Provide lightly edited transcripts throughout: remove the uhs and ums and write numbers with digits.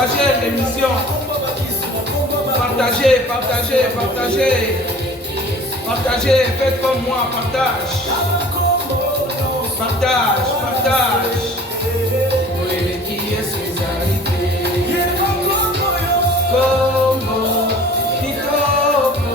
Partagez l'émission. Partagez, partagez, partagez. Partagez, faites comme moi, partage. Partage, partage. Oui, qui est spécialité? Como, Kitoko,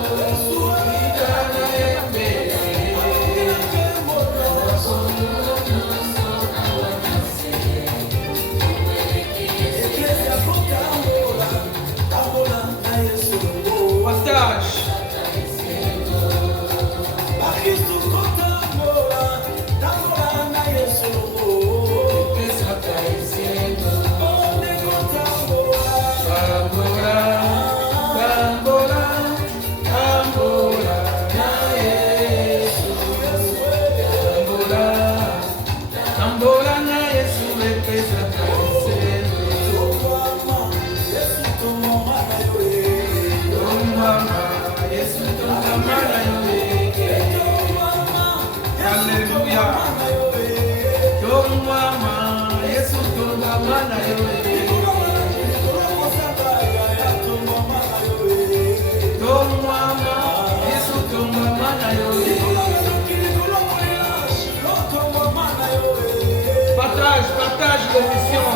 partage. Partage l'émission.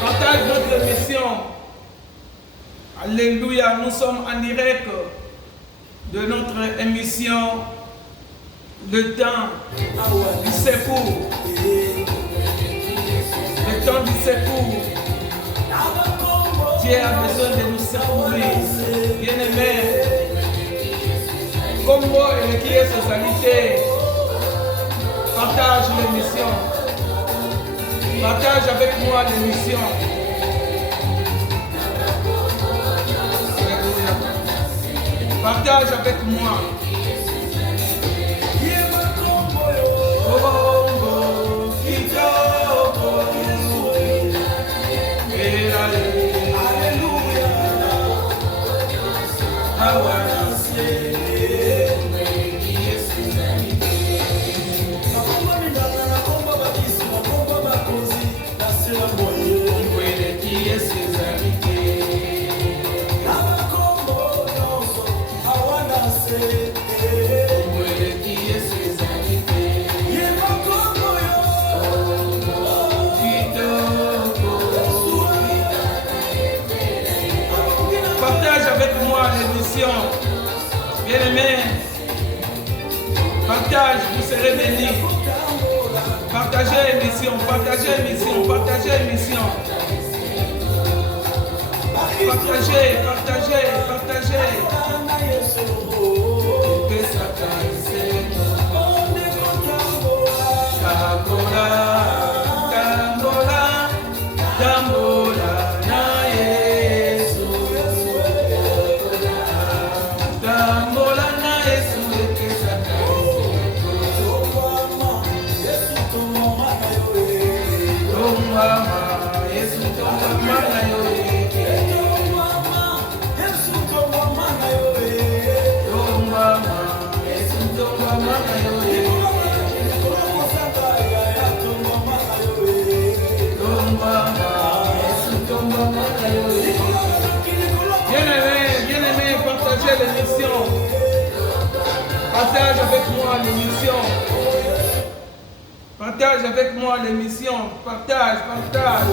Partage notre émission. Alléluia, nous sommes en direct de notre émission Le temps du secours. Le temps du secours. Dieu a besoin de nous secourir. Bien-aimés, comme moi et qui est socialité, partage l'émission. Partage avec moi l'émission. Partage avec moi. Bien-aimés, partage, vous serez bénis. Partagez l'émission, partagez l'émission, partagez l'émission. Partagez, partagez, partagez. Bien-aimé, partagez l'émission. Partage avec moi l'émission. Partage avec moi l'émission. Partage, partage.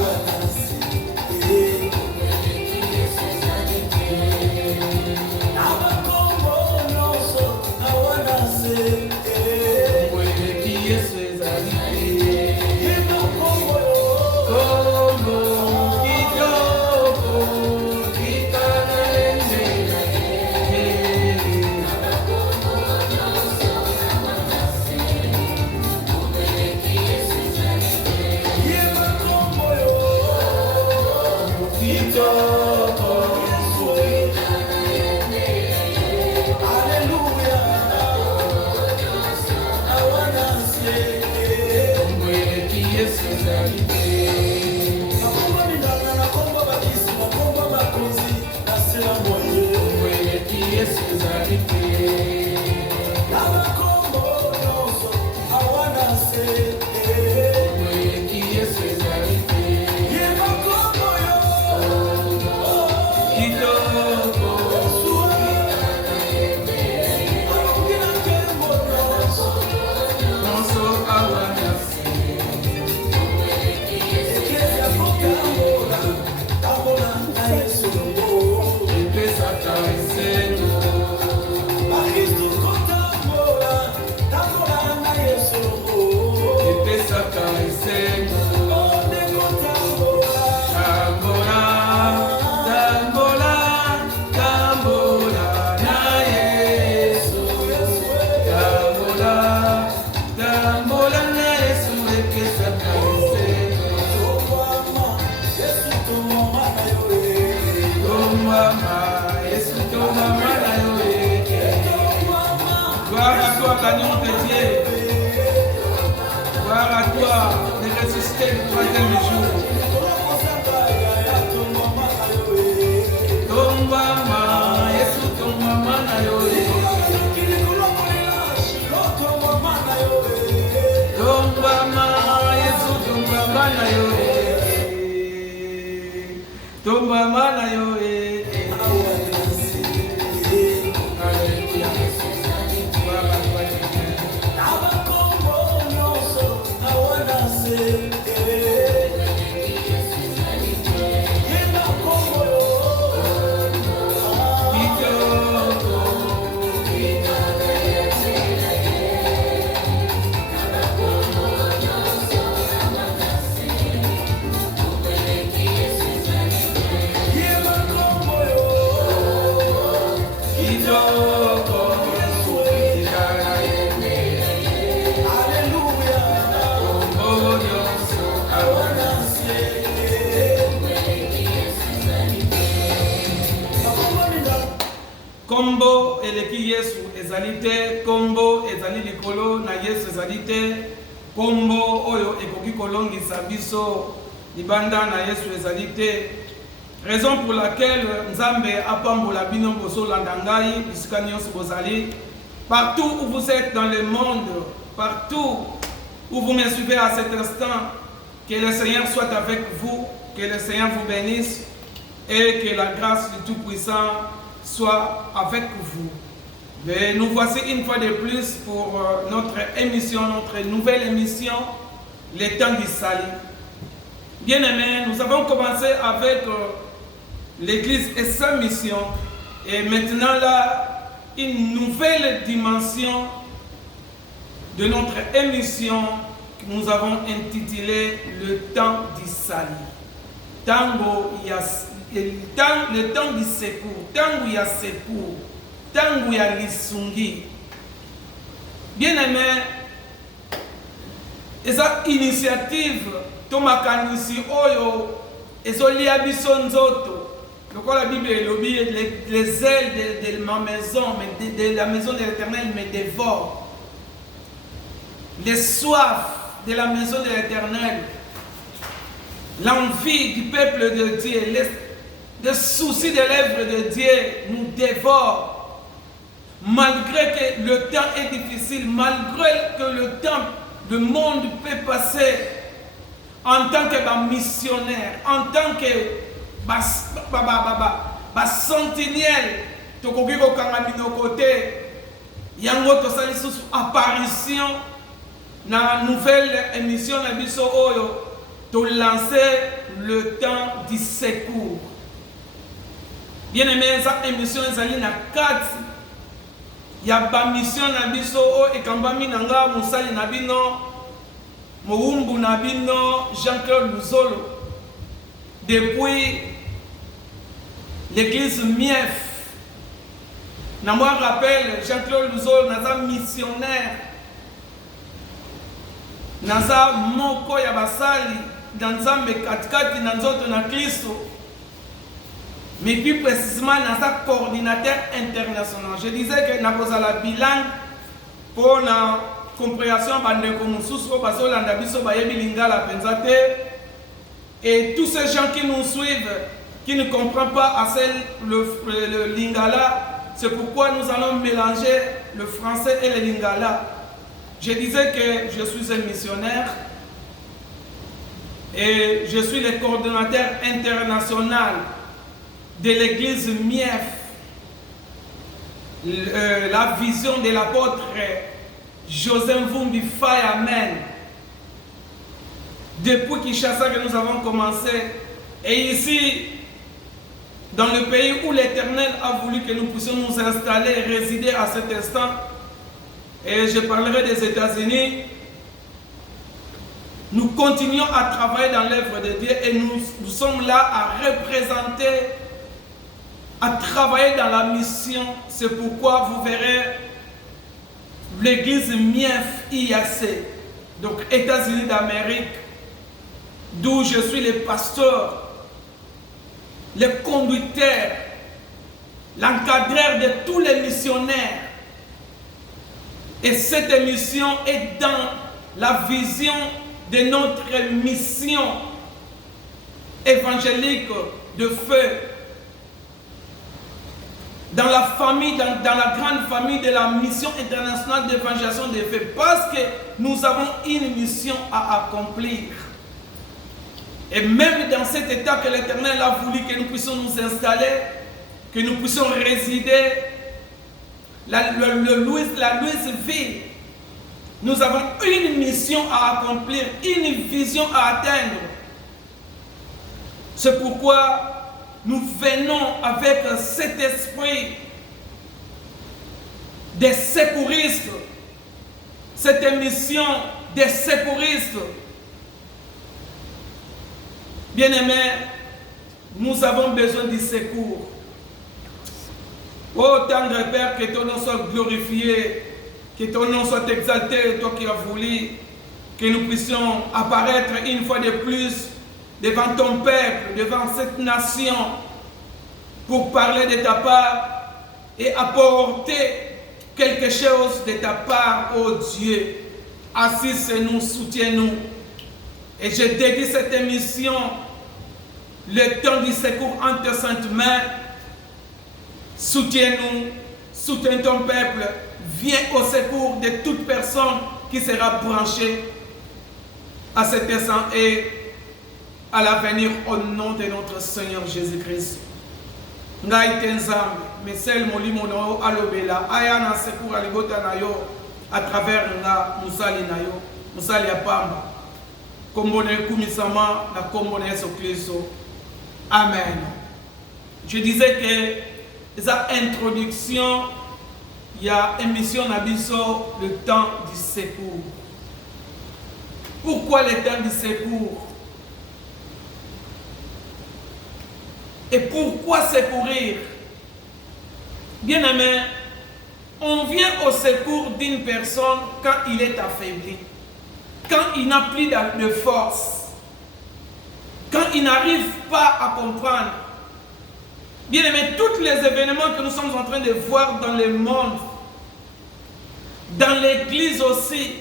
deuxième jour. Tombama, Yesu tombama na yo. Tombama, Yesu tombama na yo. Tombama na yo. Kombo eleki Yesu ezali te, kombo ezali likolo na Yesu ezali te, kombo oyo ekoki kolongisa biso libanda na Yesu ezali te. Raison pour laquelle Nzambe apambola bino bozolanda ngai bisika nyonso bozali. Partout où vous êtes dans le monde, partout où vous me suivez à cet instant, que le Seigneur soit avec vous, que le Seigneur vous bénisse et que la grâce du Tout-Puissant soit avec vous. Et nous voici une fois de plus pour notre émission, notre nouvelle émission, les temps du salut. Bien-aimés, nous avons commencé avec l'Église et sa mission, et maintenant là, une nouvelle dimension de notre émission que nous avons intitulée le temps du salut. Tango yas. Le temps du secours, temps où il y a secours, temps où il y a lisungi. Bien-aimé, et cette initiative, Tomakanisi Oyo, et Zolia Bisonzoto, donc la Bible est les ailes de ma maison, de la maison de l'Éternel me dévorent. Les soifs de la maison de l'Éternel, l'envie du peuple de Dieu, les soucis des lèvres de Dieu nous dévorent. Malgré que le temps est difficile, malgré que le monde peut passer en tant que missionnaire, en tant que sentinelle, tokoki kokanga bino côté, yango tosali sous apparition na nouvelle émission na biso oyo to lancer le temps du secours. Bien-aimé, cette émission ezali na 4 ya ba mission na biso o ekambami nanga musali na bino moumbu na bino Jean-Claude Luzolo depuis l'église Mief. Na moi rappelle Jean-Claude Luzolo naza missionnaire naza moko ya basali dans Nzambe katikati na nzoto na Kristo. Mais plus précisément, dans un coordinateur international. Je disais que nous avons la bilan pour la compréhension et tous ces gens qui nous suivent, qui ne comprennent pas assez le lingala, c'est pourquoi nous allons mélanger le français et le lingala. Je disais que je suis un missionnaire et je suis le coordinateur international de l'église Mief, la vision de l'apôtre Joseph Mvumbi Faye Amen. Depuis Kinshasa que nous avons commencé, et ici, dans le pays où l'Éternel a voulu que nous puissions nous installer et résider à cet instant, et je parlerai des États-Unis, nous continuons à travailler dans l'œuvre de Dieu et nous sommes là à représenter, à travailler dans la mission. C'est pourquoi vous verrez l'église Mief IAC, donc États-Unis d'Amérique, d'où je suis le pasteur, le conducteur, l'encadreur de tous les missionnaires. Et cette mission est dans la vision de notre mission évangélique de feu dans la famille, dans la grande famille de la mission internationale d'évangélisation de feu, parce que nous avons une mission à accomplir. Et même dans cet état que l'Éternel a voulu que nous puissions nous installer, que nous puissions résider, la Louisville, nous avons une mission à accomplir, une vision à atteindre. C'est pourquoi nous venons avec cet esprit des secouristes, cette mission des secouristes. Bien-aimés, nous avons besoin du secours. Oh, tendre Père, que ton nom soit glorifié, que ton nom soit exalté, toi qui as voulu que nous puissions apparaître une fois de plus devant ton peuple, devant cette nation, pour parler de ta part et apporter quelque chose de ta part, oh Dieu. Assiste-nous, soutiens-nous. Et je dédie cette émission, le temps du secours entre tes saintes mains. Soutiens-nous, soutiens ton peuple, viens au secours de toute personne qui sera branchée à cet instant et à l'avenir au nom de notre Seigneur Jésus-Christ. Ngai tenzambe, mesel molimo no alobela, aya na secours aligota na yo à travers nga musali na yo, musali ya pamba. Kombone kumisama na kombone Yesu Kristo. Amen. Je disais que sa introduction, il y a émission Nabiso, le temps du secours. Pourquoi le temps du secours? Et pourquoi secourir? Bien aimé, on vient au secours d'une personne quand il est affaibli, quand il n'a plus de force, quand il n'arrive pas à comprendre. Bien aimé, tous les événements que nous sommes en train de voir dans le monde, dans l'église aussi,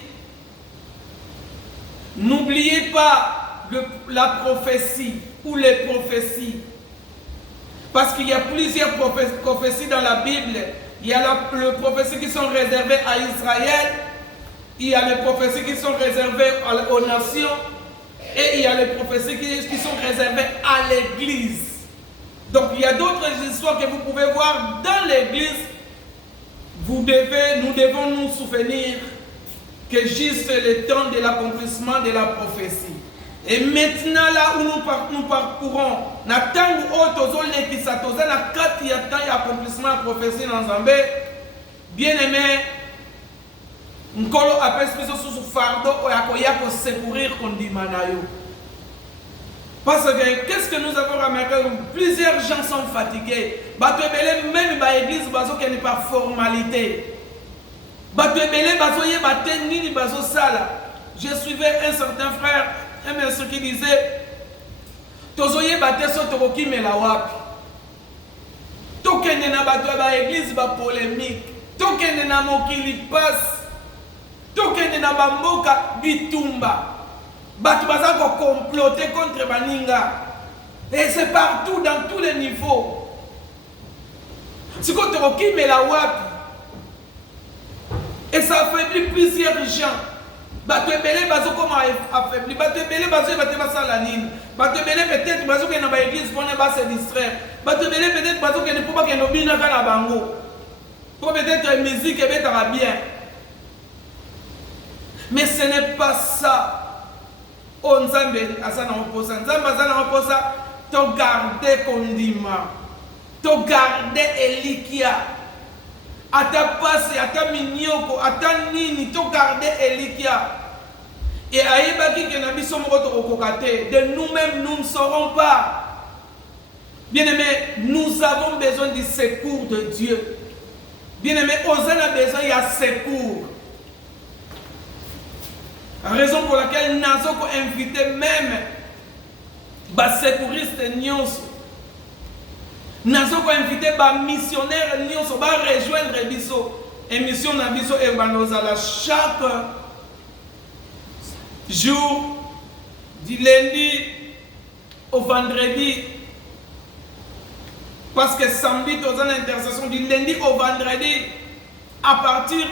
n'oubliez pas la prophétie ou les prophéties. Parce qu'il y a plusieurs prophéties dans la Bible. Il y a les prophéties qui sont réservées à Israël. Il y a les prophéties qui sont réservées aux nations. Et il y a les prophéties qui sont réservées à l'église. Donc il y a d'autres histoires que vous pouvez voir dans l'église. Nous devons nous souvenir que juste le temps de l'accomplissement de la prophétie. Et maintenant là où nous parcourons, accomplissement de la prophétie dans Zambé, bien aimé, Nkolo appelle ce fardeau pour secourir Kondimanayo. Parce que qu'est-ce que nous avons remarqué? Plusieurs gens sont fatigués. Même dans l'église, il n'y a pas de formalité. Je suivais un certain frère, un monsieur qui disait Tozoye bate so tokoki mela wapi. Tokende na bato ba église ba polémique. Tokende na mokili passe. Tokende na bamboka bitumba. Bato baza ko comploter contre baninga. Et c'est partout dans tous les niveaux. Siko tokoki mela wapi. Et ça affaiblit plusieurs gens. Bato ebele bazo comme affaibli. Bato ebele bazo ebate basala nini. Bato ebele peut-être bazo ke na ba église pour ne pas se distraire. Bato ebele peut-être bazo ke ne pour pas que no bina kana bango. Pour peut-être musique ebetara bien. Mais ce n'est pas ça. On Nzambe asana oposa. Nzambe asana oposa to garder kondima. To garder elikia. Ata passe, ata minyoko, ata nini, to garder elikia. Et aïbaki que nabi somoro to okokate, de nous-mêmes nous ne saurons pas. Bien-aimés, nous avons besoin du secours de Dieu. Bien-aimés, on a besoin de secours. Raison pour laquelle nous avons invité même les secouristes nyonso. Nous avons invité les missionnaires nyonso ba rejoindre biso. Émission na biso et banozala chaque jour du lundi au vendredi. Parce que samedi, tu as l'intercession du lundi au vendredi. À partir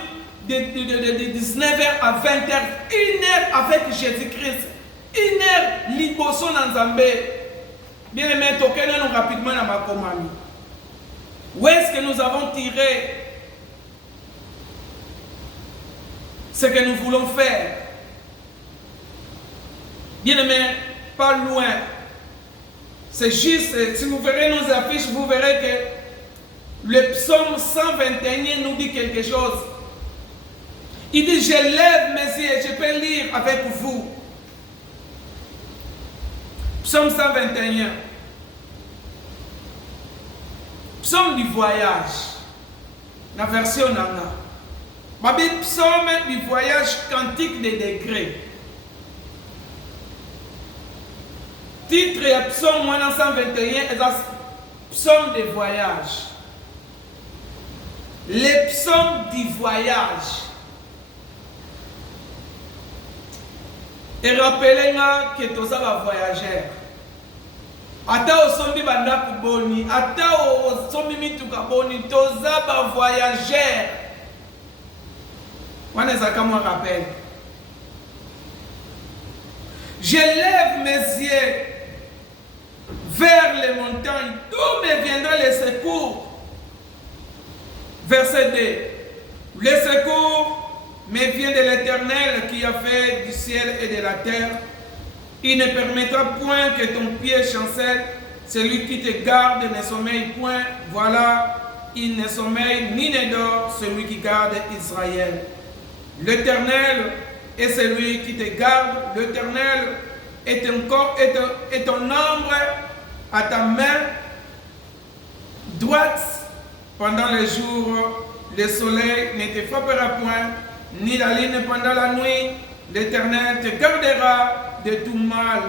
de 19h à 20h, 1h avec Jésus-Christ. 1h liboso dans Zambé. Bien aimé, toquez-nous rapidement dans ma commande. Où est-ce que nous avons tiré ce que nous voulons faire? Bien aimé, pas loin. C'est juste, si vous verrez nos affiches, vous verrez que le psaume 121 nous dit quelque chose. Il dit, je lève mes yeux, je peux lire avec vous. Psaume 121. Psaume du voyage. La version nana. Babi psaume du voyage, cantique des degrés. Titre et psaume 121 est psaume de voyage. Les psaumes du voyage. Et rappelez-moi que tous les voyageurs. Ata osombi banda kuboni, ata osombi mituka boni, tous les voyageurs. On est à comme on rappelle. Je lève mes yeux vers les montagnes, d'où me viendra le secours. Verset 2. Le secours me vient de l'Éternel qui a fait du ciel et de la terre. Il ne permettra point que ton pied chancelle. Celui qui te garde ne sommeille point. Voilà, il ne sommeille ni ne dort, celui qui garde Israël. L'Éternel est celui qui te garde. L'Éternel est ton ombre à ta main droite. Pendant les jours, le soleil ne te frappera point, ni la lune pendant la nuit. L'Éternel te gardera de tout mal.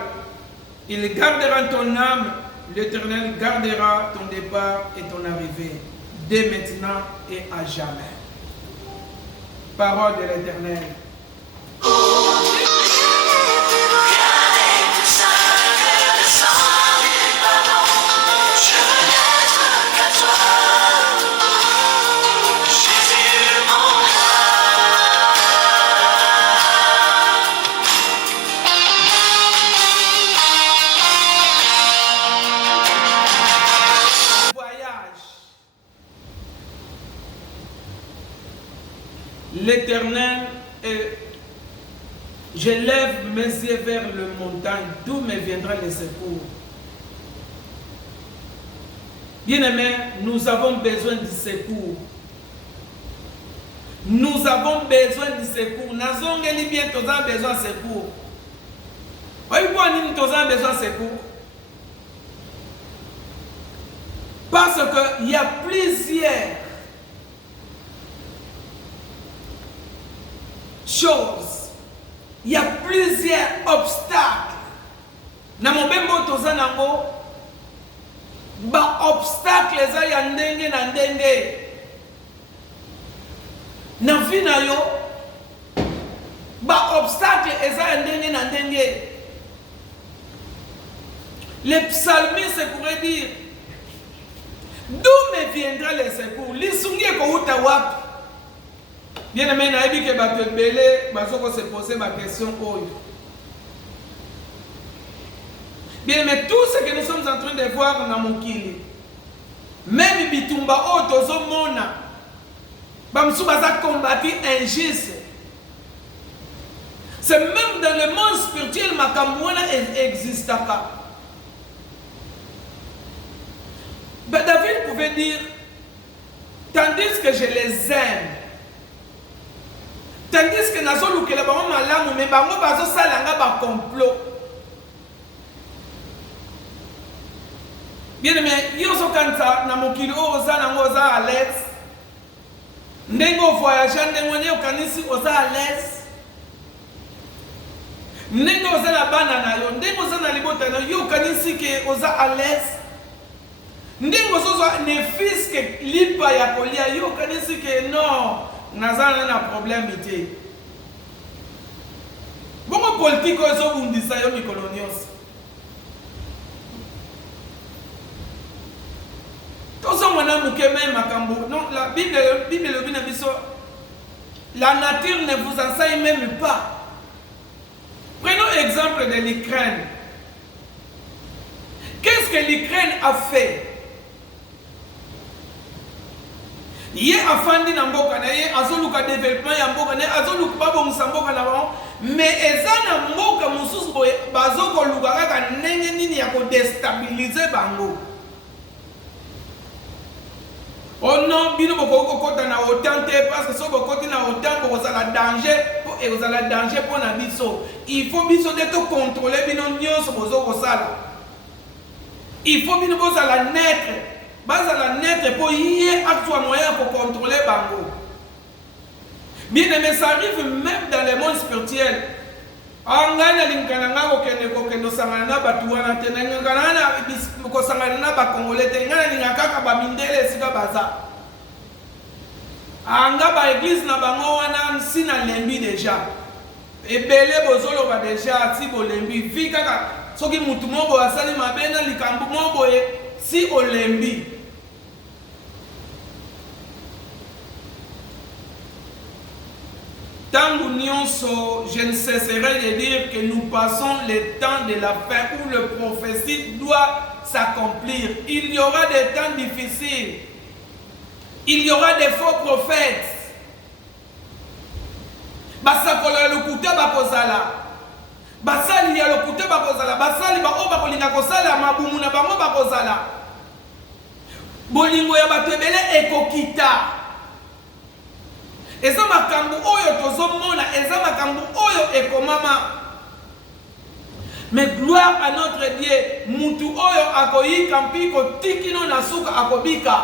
Il gardera ton âme. L'Éternel gardera ton départ et ton arrivée, dès maintenant et à jamais. Parole de l'Éternel. L'Éternel, je lève mes yeux vers le montagne, d'où me viendra le secours. Bien-aimés, nous avons besoin du secours. Nous avons besoin du secours. Nous avons besoin de secours. Nous avons besoin de secours. Parce qu'il y a plusieurs choses, il y a plusieurs obstacles. Na mobembo toza nango ba obstacles eza ya ndenge na ndenge. Na vie na yo ba obstacles eza ya ndenge na ndenge. Le psalmiste pourrait dire, d'où me viendra le secours? Lisungi ko uta wapi? Bien aimé, naïbi que bato belé, bazoko se poser ma question oyo. Bien aimé, tout ce que nous sommes en train de voir dans Mokili, même bitumba o tozo mona, bamsou baza combattu injuste. C'est même dans le monde spirituel makamouana existe pas. Ben David pouvait dire, tandis que je les aime, tandis que nazo lukela bango malamu me bango bazo salanga ba complot. Bien aimé, yoso kanta na mokili oza nango oza à l'aise. Ndengo voyager ndengo ne okanisi oza à l'aise. Ndengo oza na bana na yo, ndengo oza na libota na yo okanisi ke oza à l'aise. Ndengo ozo ne fils que lipa ya kolia yo okanisi ke non. Nous avons un problème. Beaucoup de politiques ont dit ça, ils ont dit Non, la Bible la nature ne vous enseigne même pas. Prenons l'exemple de l'Ukraine. Qu'est-ce que l'Ukraine a fait? Yé afandi na mboka na ye azoluka développement ya mboka na azoluka babongisa mboka na bango, mais eza na mboka mosusu boye bazokoluka kaka ndenge nini ya kodestabilize bango. Oh non, bino boko kota na OTAN te parce que so boko na OTAN boko za la danger pour na biso. Il faut biso de to contrôler bino nyonso bozo ko sala. Il faut bino boza la naître. Baza la naître pour y avoir moyen pour contrôler bango. Bien aimé, ça arrive même dans le monde spirituel. Angana linkananga kokende sangana batuwana tenanga ngana ko sangana ba congolais tenga lingaka ba mindele sika baza. Anga ba église na bango wana sina lembi déjà. Ebele bozolo ba déjà ti bolembi vika soki mutu mobo asali mabena likambu mobo si olembi. Tangu nyonso, je ne cesserai de dire que nous passons le temps de la fin où le prophétie doit s'accomplir. Il y aura des temps difficiles. Il y aura des faux prophètes. Basakola lokute bakozala. Basali ya lokute bakozala. Basali ba oba kolinga kosala mabumu na bango bakozala. Bolingo ya batebele ekokita. Eza makambu oyo tozomona, eza makambu oyo ekomama. Mais gloire à notre Dieu, mutu oyo akoyika mpiko tikino na suka akobika.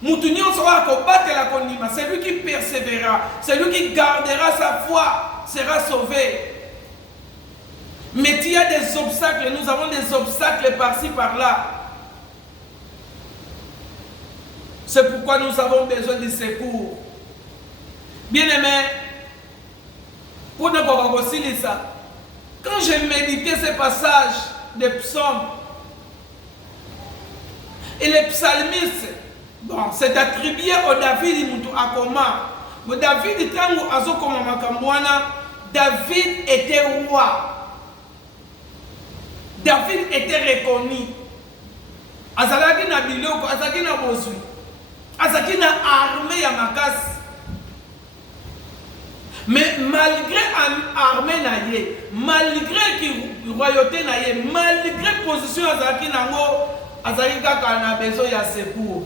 Mutu nyonso akobatela kondima, celui qui persévérera, celui qui gardera sa foi sera sauvé. Mais il y a des obstacles, nous avons des obstacles par-ci par-là. C'est pourquoi nous avons besoin de secours. Bien-aimé, pour ne pas aussi ça, quand j'ai médité ces passages des psaumes, et les psalmistes, bon, c'est attribué au David Moutou Akoma. Mais David, Tango Azokoma Makambouana, David était roi. David était reconnu. Azalaki na biloko, azalaki na bosui, azalaki na armée ya makasi. Mais malgré l'armée, malgré la royauté, malgré la position azaki nango, azaki kaka na besoin ya secours.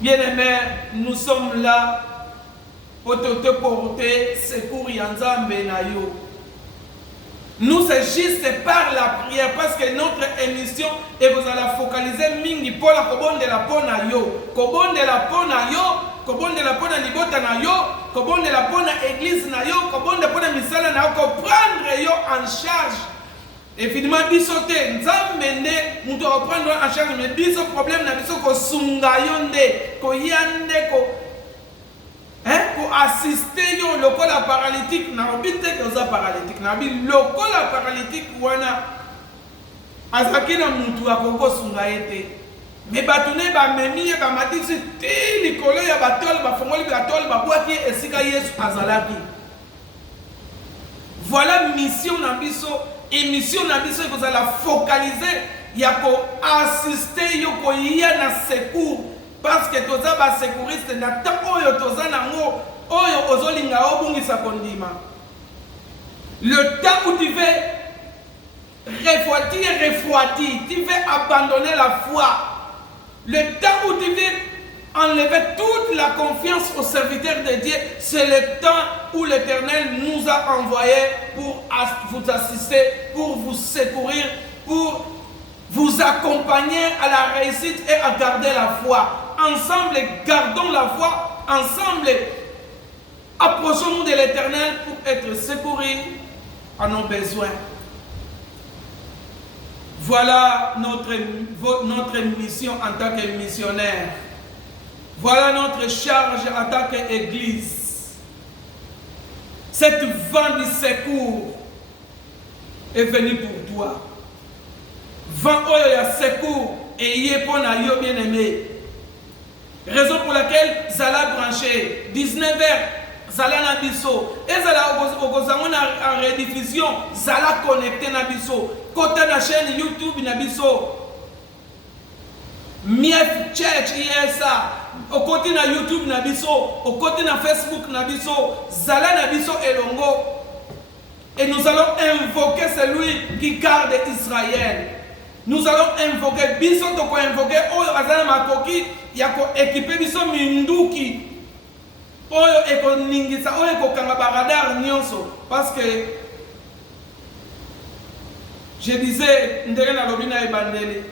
Bien-aimés, nous sommes là pour te porter secours yanzambe na yo. Nous c'est juste par la prière parce que notre émission et vous allez focaliser mingi pour la kobonde de la pona yo, kobonde de la pona yo. Kobonde la pona libota na yo, kobonde la pona église na yo, kobonde pona misala na yo, prendre yo en charge. Et finalement bisote nzambe nde mutu prendre en charge, mais biso problème na biso ko sunga yo nde, ko yande ko ko assister yo lokola paralytique na obite ko za paralytique na bi lokola paralytique wana azaki na mutu akoko sunga yete. Mais batune ba memi ba matisi ti likolo ya batol ba fongoli ba tol ba boaki esika Yesu azalaki. Voilà mission na biso, émission na biso ko za la focaliser ya ko assister yo ko ya na secours parce que toza ba secouriste na ta oyo toza nango oyo ozolinga obungisa kondima. Le temps où tu veux refroidir, tu veux abandonner la foi. Le temps où tu veux enlever toute la confiance aux serviteurs de Dieu, c'est le temps où l'Éternel nous a envoyés pour vous assister, pour vous secourir, pour vous accompagner à la réussite et à garder la foi. Ensemble, gardons la foi. Ensemble, approchons-nous de l'Éternel pour être secourus à nos besoins. Voilà notre mission en tant que missionnaire. Voilà notre charge en tant qu'Église. Cette vent du secours est venue pour toi. vent oyo ya secours et y est pour yo bien aimé. Raison pour laquelle Zala branché 19h Zala na biso et Zala okozango na rediffusion Zala connecté na biso côté na chaîne YouTube na biso Mief Church ISA au côté na YouTube na biso au côté na Facebook na biso Zala na biso elongo et nous allons invoquer celui qui garde Israël. Nous allons invoquer biso toko invoquer oyo azana makoki yako équiper biso minduki oyo eko ningisa oyo eko kanga baradar nyonso parce que je disais ndenge na lobina ebandele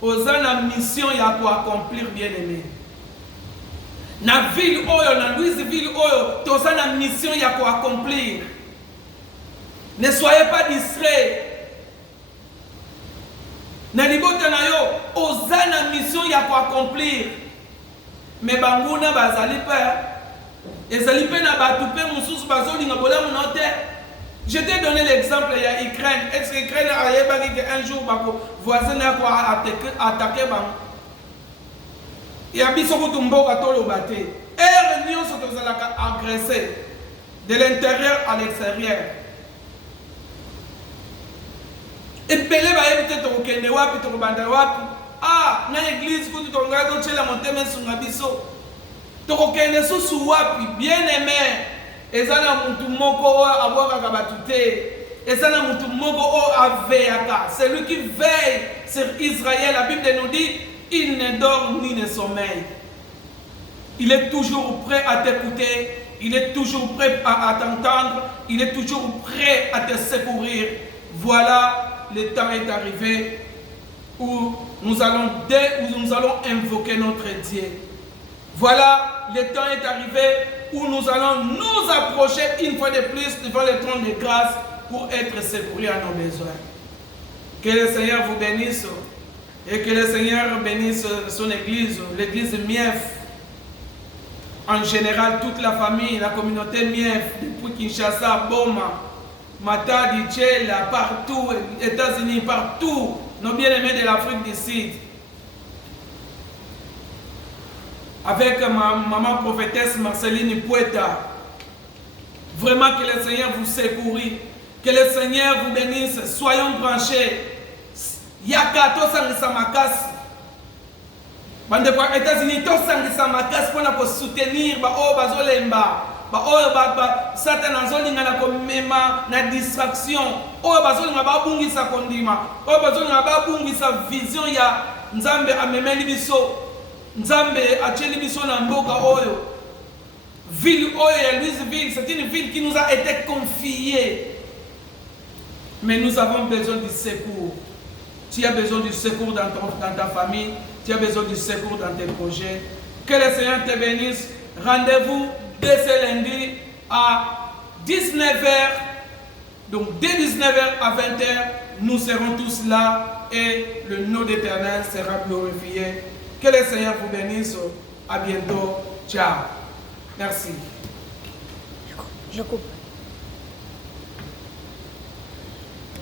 ozana mission yako accomplir bien aimé na ville oyo na Louisville oyo tozana mission yako accomplir. Ne soyez pas distrait. Na libota na yo ozana mission ya ko accomplir mais banguna bazali pa ezali pe na batu pe mususu bazolinga bolamu note. Je t'ai donné l'exemple il y a Ukraine. Est-ce que Ukraine a yebaki que un jour bako voisin na ko attaquer bang ya biso ko tumboka tolo bate er nyonso tozala ka agresser de l'intérieur à l'extérieur. Et belé ba yebite to kende wapi to banda wapi ah na église ko to ngala to chela monteme sunga biso to kende susu wapi bien aimé ezana muntu moko aboka ka batute ezana muntu moko o aveyaka celui qui veille sur Israël. La Bible nous dit il ne dort ni ne sommeille. Il est toujours prêt à t'écouter, il est toujours prêt à t'entendre, il est toujours prêt à te secourir. Voilà, le temps est arrivé où nous allons invoquer notre Dieu. Voilà, le temps est arrivé où nous allons nous approcher une fois de plus devant le trône de grâce pour être secourus à nos besoins. Que le Seigneur vous bénisse et que le Seigneur bénisse son église, l'église Mief. En général, toute la famille, la communauté Mief, depuis Kinshasa, Boma, Matadi, Tchela, partout, États-Unis, partout, nos bien-aimés de l'Afrique du Sud. Avec ma maman prophétesse Marceline Poueta. Vraiment que le Seigneur vous secourisse, que le Seigneur vous bénisse. Soyons branchés. Yaka to sangisa makasi. Bande kwa États-Unis to sangisa makasi pour soutenir ba o bazolemba. Ba o ba Satan azolinga na komema na distraction. O bazolinga ba bungisa kondima. O bazolinga ba bungisa vision ya Nzambe amemeli biso. Nzambe acheli biso na mboka oyo. Ville oyo ya Louisville, c'est une ville qui nous a été confiée. Mais nous avons besoin du secours. Tu as besoin du secours dans ta famille, tu as besoin du secours dans tes projets. Que le Seigneur te bénisse. Rendez-vous dès ce lundi à 19h. Donc dès 19h à 20h, nous serons tous là et le nom d'Éternel sera glorifié. Que le Seigneur vous bénisse. À bientôt. Ciao. Merci. Je coupe.